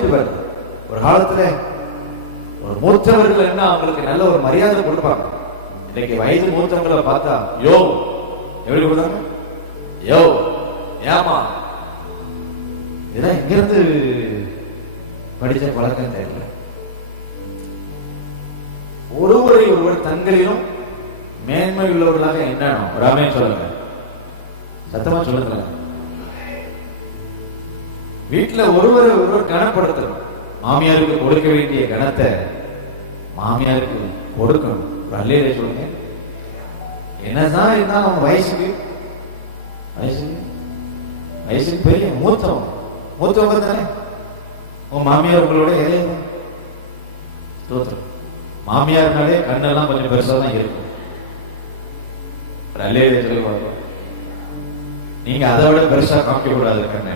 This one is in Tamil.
மாறிட்டு வருது. ஒரு காலத்துல ஒரு மூத்தவர்கள் என்ன அவங்களுக்கு நல்ல ஒரு மரியாதை கொடுப்பாங்க. இன்னைக்கு வயது மூத்தவங்களை பார்த்தா யோ எப்படி கொடுத்தாங்க, யோ ஏமா, இதெல்லாம் எங்கிருந்து படிச்ச பழக்கம் தெரியல. ஒருவரை ஒருவர் தங்களிலும் மேன்மை உள்ளவர்களாக எண்ணணும். ராமே சொல்லுங்க, சத்தமா சொல்லுங்க. வீட்டுல ஒருவரை ஒருவர் கனப்படுத்தணும். மாமியாருக்கு கொடுக்க வேண்டிய கனத்தை மாமியாருக்கு கொடுக்கணும். அல்லையே சொல்லுங்க. என்னதான் இருந்தாலும் அவங்க வயசுக்கு பெரிய மூத்தவங்க தானே. உங்க மாமியார் உங்களோட தோற்றம். மாமியார்னாலே கண்ணெல்லாம் கொஞ்சம் பெருசா தான் இருக்கும். அல்லையே சொல்லி நீங்க அதை விட பெருசா காமிக்க கூடாது கண்ணை.